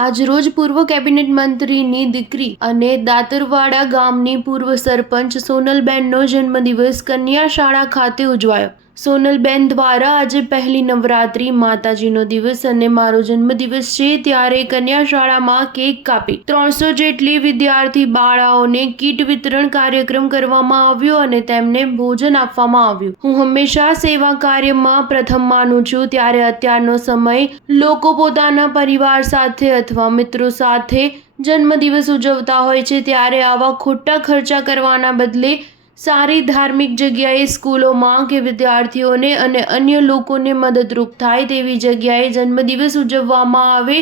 આજરોજ પૂર્વ કેબિનેટ મંત્રીની દીકરી અને દાતરવાડા ગામની પૂર્વ સરપંચ સોનલબેનનો જન્મદિવસ કન્યા શાળા ખાતે ઉજવાયો। સોનલબેન દ્વારા આજે પહેલી નવરાત્રી, માતાજીનો દિવસ અને મારો જન્મદિવસ છે ત્યારે કન્યા શાળામાં કેક કાપી 300 જેટલી વિદ્યાર્થી બાળાઓને કીટ વિતરણ કાર્યક્રમ કરવામાં આવ્યો અને તેમને ભોજન આપવામાં આવ્યું। હું હંમેશા સેવા કાર્યમાં પ્રથમ માનું છું ત્યારે અત્યારનો સમય લોકો પોતાના પરિવાર સાથે અથવા મિત્રો સાથે જન્મદિવસ ઉજવતા હોય છે ત્યારે આવા ખોટા ખર્ચા કરવાના બદલે સારી ધાર્મિક જગ્યાએ, સ્કૂલોમાં કે વિદ્યાર્થીઓને અને અન્ય લોકોને મદદરૂપ થાય તેવી જગ્યાએ જન્મદિવસ ઉજવવામાં આવે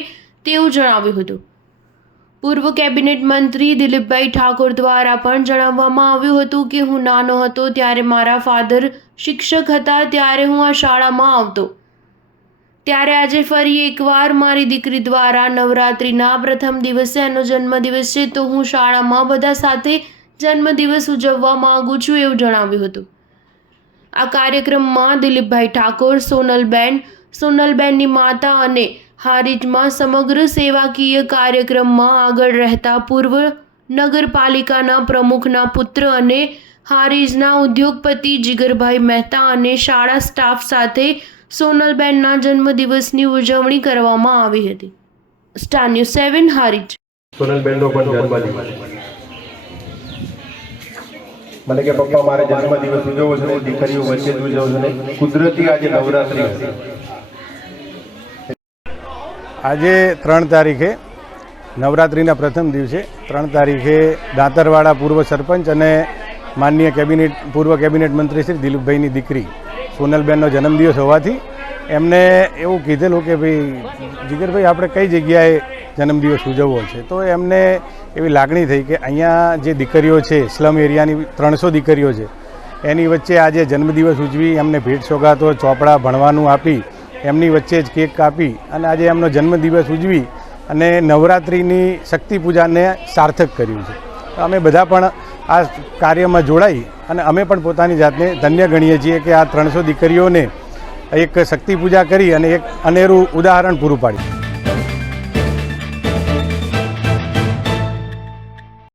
તેવું જણાવ્યું હતું। પૂર્વ કેબિનેટ મંત્રી દિલીપભાઈ ઠાકોર દ્વારા પણ જણાવવામાં આવ્યું હતું કે હું નાનો હતો ત્યારે મારા ફાધર શિક્ષક હતા ત્યારે હું આ શાળામાં આવતો, ત્યારે આજે ફરી એકવાર મારી દીકરી દ્વારા નવરાત્રિના પ્રથમ દિવસે એનો જન્મદિવસ છે તો હું શાળામાં બધા સાથે જન્મદિવસ ઉજવવા માંગુ છું એવું જણાવ્યું હતું। આ કાર્યક્રમમાં દિલીપભાઈ ઠાકોર, સોનલબેનની માતા અને હારીજમાં સમગ્ર સેવાકીય કાર્યક્રમમાં આગળ રહેતા પૂર્વ નગરપાલિકાના પ્રમુખના પુત્ર અને હારીજના ઉદ્યોગપતિ જીગરભાઈ મહેતા અને શાળા સ્ટાફ સાથે સોનલબેનના જન્મદિવસની ઉજવણી કરવામાં આવી હતી। Star news 7 Harij. સોનલબેનનો પણ જન્મદિવસ મને કે પપ્પા મારે જન્મદિવસ ઉજવવો છે, દીકરીઓ વચ્ચે જ ઉજવવો છે, કુદરતી આજે નવરાત્રી હશે। આજે 3 તારીખે નવરાત્રિના પ્રથમ દિવસે 3 તારીખે દાતરવાડા પૂર્વ સરપંચ અને માનનીય પૂર્વ કેબિનેટ મંત્રી શ્રી દિલીપભાઈની દીકરી સોનલબેનનો જન્મદિવસ હોવાથી એમને એવું કીધેલું કે ભાઈ જીગરભાઈ આપણે કઈ જગ્યાએ જન્મદિવસ ઉજવવો છે, તો એમને એવી લાગણી થઈ કે અહીંયા જે દીકરીઓ છે સ્લમ એરિયાની 300 દીકરીઓ છે એની વચ્ચે આજે જન્મદિવસ ઉજવી એમને ભેટ સોગાતો ચોપડા ભણવાનું આપી એમની વચ્ચે જ કેક કાપી અને આજે એમનો જન્મદિવસ ઉજવી અને નવરાત્રિની શક્તિ પૂજાને સાર્થક કર્યું છે। અમે બધા પણ આ કાર્યમાં જોડાઈ અને અમે પણ પોતાની જાતને ધન્ય ગણીએ છીએ કે આ 300 દીકરીઓને એક શક્તિ પૂજા કરી અને એક અનેરું ઉદાહરણ પૂરું પાડ્યું।